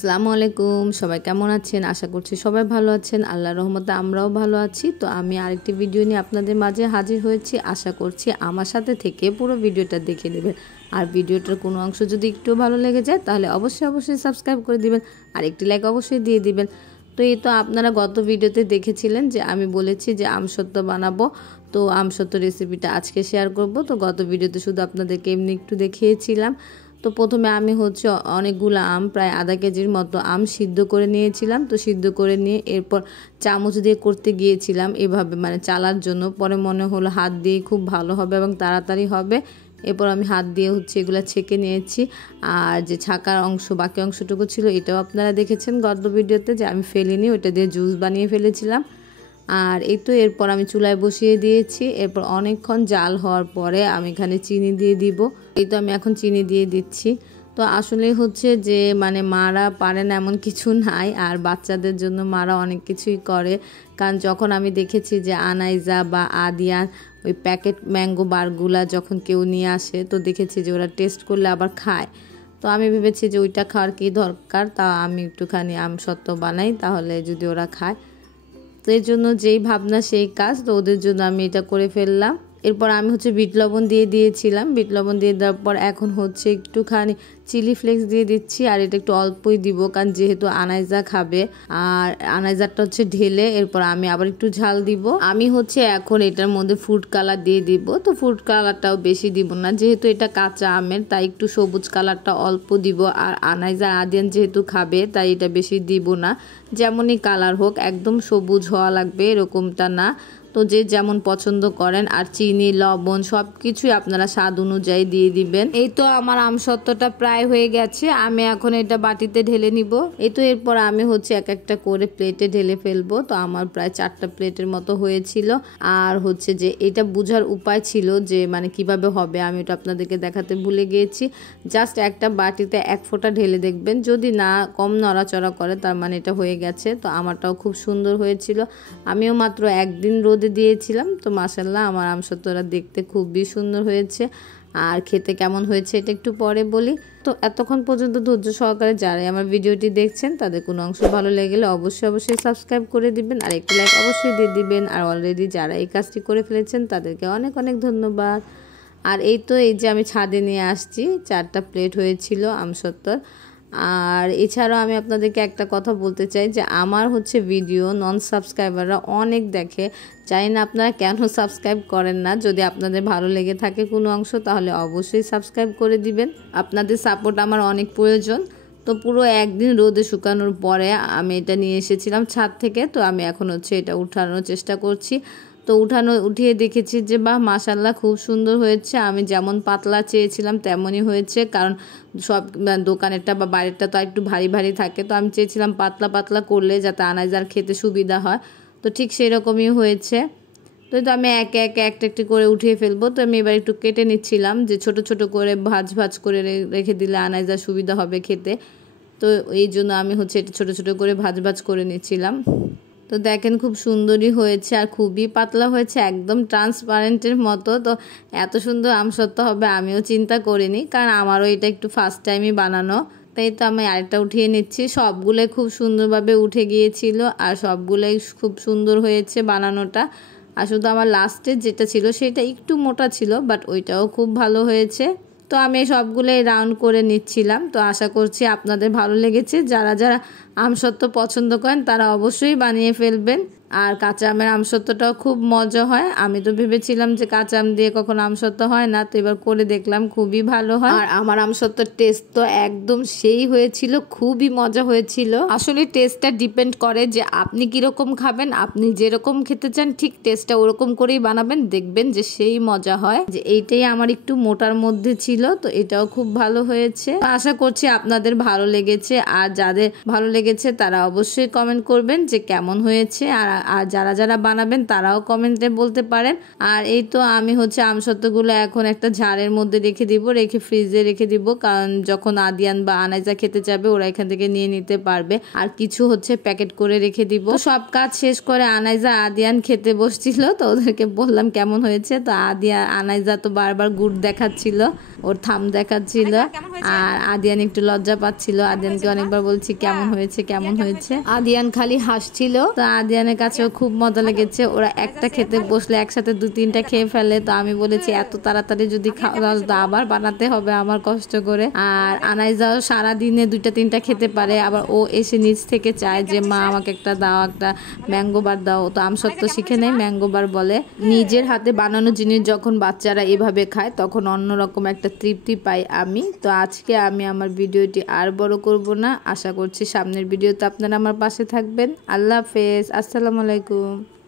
আসসালামু আলাইকুম, সবাই কেমন আছেন? আশা করছি সবাই ভালো আছেন। আল্লাহর রহমতে আমরাও ভালো আছি। তো আমি আরেকটি ভিডিও নিয়ে আপনাদের মাঝে হাজির হয়েছি। আশা করছি আমার সাথে থেকে পুরো ভিডিওটা দেখে নেবেন। আর ভিডিওটার কোনো অংশ যদি একটু ভালো লেগে যায় তাহলে অবশ্যই সাবস্ক্রাইব করে দিবেন আর একটি লাইক অবশ্যই দিয়ে দিবেন। তো এই তো আপনারা গত ভিডিওতে দেখেছিলেন যে আমি বলেছি যে আমসত্ত্ব বানাবো। তো আমসত্ত্ব রেসিপিটা আজকে শেয়ার করব। তো গত ভিডিওতে শুধু আপনাদেরকে এমনি একটু দেখিয়েছিলাম। তো প্রথমে আমি অনেকগুলো আম, প্রায় আধা কেজির মতো আম সিদ্ধ করে নিয়েছিলাম। তো সিদ্ধ করে নিয়ে এরপর চামচ দিয়ে করতে গিয়েছিলাম এভাবে, মানে চালার জন্য। পরে মনে হলো হাত দিয়ে খুব ভালো হবে এবং তাড়াতাড়ি হবে। এরপর আমি হাত দিয়ে এগুলো ছেঁকে নিয়েছি। আর যে ছাকার অংশ, বাকি অংশটুকু ছিল, এটাও আপনারা দেখেছেন গত ভিডিওতে যে আমি ফেলিনি, ওটা দিয়ে জুস বানিয়ে ফেলেছিলাম। আর এই তো এরপর আমি চুলায় বসিয়ে দিয়েছি। এরপর অনেকক্ষণ জাল হওয়ার পরে আমি এখানে চিনি দিয়ে দিব। এই তো আমি এখন চিনি দিয়ে দিচ্ছি। তো আসলে যে মানে মারা পারে না এমন কিছু নাই, আর বাচ্চাদের জন্য মারা অনেক কিছুই করে। কারণ যখন আমি দেখেছি যে আনাইজা বা আদিয়ান ওই প্যাকেট ম্যাঙ্গো বারগুলা যখন কেউ নিয়ে আসে, তো দেখেছি যে ওরা টেস্ট করলে আবার খায়। তো আমি ভেবেছি যে ওইটা খাওয়ার কি দরকার, তা আমি একটুখানি আমসত্ত্ব বানাই, তাহলে যদি ওরা খায়। তো এর জন্য যেই ভাবনা সেই কাজ, তো ওদের জন্য আমি এটা করে ফেললাম। এরপর আমি বিট লবণ দিয়ে দিয়েছিলাম। বিট লবণ দিয়ে দেওয়ার পর এখন একটুখানি চিলি ফ্লেক্স দিয়ে দিচ্ছি। আর এটা একটু অল্পই দিব, কারণ যেহেতু আনাইজা খাবে। আর আনাইজারটা ঢেলে এরপর আমি আবার একটু ঝাল দিব। আমি এখন এটার মধ্যে ফুড কালার দিয়ে দিব। তো ফুড কালারটাও বেশি দিব না, যেহেতু এটা কাঁচা আমের, তাই একটু সবুজ কালারটা অল্প দিব। আর আনাইজা আদিয়ান যেহেতু খাবে, তাই এটা বেশি দিব না। যেমনই কালার হোক, একদম সবুজ হওয়া লাগবে এরকমটা না। তো যে যেমন পছন্দ করেন। আর চিনি, লবণ সব কিছুই আপনারা স্বাদ অনুযায়ী দিয়ে দিবেন। এই তো আমার আমসত্ত্বটা প্রায় হয়ে গেছে। আমি এখন এটা বাটিতে ঢেলে নিব। এই তো এরপর আমি এক একটা করে প্লেটে ঢেলে ফেলবো। তো আমার প্রায় 4টা প্লেটের মতো হয়েছিল। আর যে এটা বোঝার উপায় ছিল যে মানে কিভাবে হবে, আমি ওটা আপনাদেরকে দেখাতে ভুলে গিয়েছি। জাস্ট একটা বাটিতে 1 ফোঁটা ঢেলে দেখবেন, যদি না কম নড়াচড়া করে তার মানে এটা হয়ে গেছে। তো আমারটাও খুব সুন্দর হয়েছিল। আমিও মাত্র একদিন রোদে দিয়েছিলাম। তো মাশাআল্লাহ আমার আমসত্ত্বটা দেখতে খুবই সুন্দর হয়েছে। আর খেতে কেমন হয়েছে এটা একটু পরে বলি। তো এতক্ষণ পর্যন্ত ধৈর্য সহকারে যারাই আমার ভিডিওটি দেখছেন, তাদের কোনো অংশ ভালো লেগেলে অবশ্যই সাবস্ক্রাইব করে দিবেন আর একটু লাইক অবশ্যই দিয়ে দিবেন। আর অলরেডি যারা এই কাজটি করে ফেলেছেন তাদেরকে অনেক অনেক ধন্যবাদ। আর এই যে আমি ছাদে নিয়ে আসছি, 4টা প্লেট হয়েছিল আমসত্ত্বর। আর এছাড়াও আমি আপনাদেরকে একটা কথা বলতে চাই যে আমার ভিডিও নন সাবস্ক্রাইবাররা অনেক দেখে। জানি না আপনারা কেন সাবস্ক্রাইব করেন না। যদি আপনাদের ভালো লেগে থাকে কোনো অংশ, তাহলে অবশ্যই সাবস্ক্রাইব করে দিবেন। আপনাদের সাপোর্ট আমার অনেক প্রয়োজন। তো পুরো একদিন রোদে শুকানোর পরে আমি এটা নিয়ে এসেছিলাম ছাদ থেকে। তো আমি এখন এটা উঠানোর চেষ্টা করছি। তো উঠিয়ে দেখেছি যে বাহ, মাশাআল্লাহ খুব সুন্দর হয়েছে। আমি যেমন পাতলা চেয়েছিলাম তেমনই হয়েছে, কারণ সব দোকানেরটা বা বাইরেরটা তো একটু ভারী ভারী থাকে। তো আমি চেয়েছিলাম পাতলা পাতলা করলে যাতে আনাইজার খেতে সুবিধা হয়। তো ঠিক সেই রকমই হয়েছে। তো আমি একে একে একটা একটি করে উঠিয়ে ফেলবো। তো আমি এবার একটু কেটে নিচ্ছিলাম, যে ছোট ছোট করে ভাজ করে রেখে দিলে আনাইজার সুবিধা হবে খেতে। তো এই জন্য আমি এটা ছোট ছোট করে ভাজ করে নিচ্ছিলাম। তো দেখেন খুব সুন্দরই হয়েছে আর খুবই পাতলা হয়েছে, একদম ট্রান্সপারেন্টের মতো। তো এত সুন্দর আমসত্ত্ব হবে আমিও চিন্তা করিনি, কারণ আমারও এটা একটু ফার্স্ট টাইমই বানানো। তাই তো আমি আরেকটা উঠিয়ে নিচ্ছি। সবগুলোই খুব সুন্দরভাবে উঠে গিয়েছিল আর সবগুলোই খুব সুন্দর হয়েছে বানানোটা। আর শুধু আমার লাস্টের যেটা ছিল সেটা একটু মোটা ছিল, বাট ওইটাও খুব ভালো হয়েছে। তো আমি সবগুলোই রাউন্ড করে নিচ্ছিলাম। তো আশা করছি আপনাদের ভালো লেগেছে। যারা যারা আমসত্ত্ব পছন্দ করেন তারা অবশ্যই বানিয়ে ফেলবেন। আর কাঁচা আমের আমসত্ত্বটাও খুব মজা হয়। আমি তো ভেবেছিলাম যে কাঁচা আম দিয়ে কখনো আমসত্ত্ব হয় না, তো এবার করে দেখলাম খুবই ভালো হয়। আর আমার আমসত্ত্বর টেস্ট তো একদম সেই হয়েছিল, খুবই মজা হয়েছিল। আসলে টেস্টটা ডিপেন্ড করে যে আপনি কিরকম খাবেন। আপনি যেরকম খেতে চান ঠিক টেস্টটা ওরকম করেই বানাবেন, দেখবেন যে সেই মজা হয়। যে এইটাই আমার একটু মোটার মধ্যে ছিল, তো এটাও খুব ভালো হয়েছে। আশা করছি আপনাদের ভালো লেগেছে। আর যাদের ভালো লেগেছে লেগেছে তারা অবশ্যই কমেন্ট করবেন যে কেমন হয়েছে। আর যারা যারা বানাবেন তারাও কমেন্টে বলতে পারেন। আর এই তো আমি হচ্ছে আমসত্ত্বগুলো এখন একটা ঝাড়ের মধ্যে রেখে দিব, রেখে ফ্রিজে রেখে দিব, কারণ যখন আদিয়ান বা আনাইজা খেতে যাবে ওরা এখান থেকে নিয়ে নিতে পারবে। আর কিছু হচ্ছে প্যাকেট করে রেখে দিব। সব কাজ শেষ করে আনাইজা আদিয়ান খেতে বসছিল, তো ওদেরকে বললাম কেমন হয়েছে। তো আনাইজা তো বারবার গুড দেখাচ্ছিল, ওর থাম দেখাচ্ছিল। আর আদিয়ান একটু লজ্জা পাচ্ছিল। আদিয়ানকে অনেকবার বলছি কেমন হয়েছে কেমন হয়েছে, আদিয়ান খালি হাসছিল। তো আদিয়ানের কাছেও খুব মজা লেগেছে। ওরা একটা খেতে বসলে একসাথে 2-3টা খেয়ে ফেলে। তো আমি বলেছি এত তাড়াতাড়ি যদি খাওয়া তাহলে তো আবার বানাতে হবে আমার কষ্ট করে। আর আনাইজাও সারাদিনে 2-3টা খেতে পারে। আবার ও এসে নিচ থেকে চায় যে মা আমাকে একটা দাও, একটা ম্যাঙ্গো বার দাও। তো আমসত্ত্ব শিখে নেয়, ম্যাঙ্গো বার বলে। নিজের হাতে বানানো জিনিস যখন বাচ্চারা এভাবে খায় তখন অন্যরকম একটা তৃপ্তি পাই আমি। তো আজকে আমি আমার ভিডিওটি আর বড় করব না। আশা করছি সামনের ভিডিওতে আপনারা আমার পাশে থাকবেন। আল্লাহ হাফেজ, আসসালামু আলাইকুম।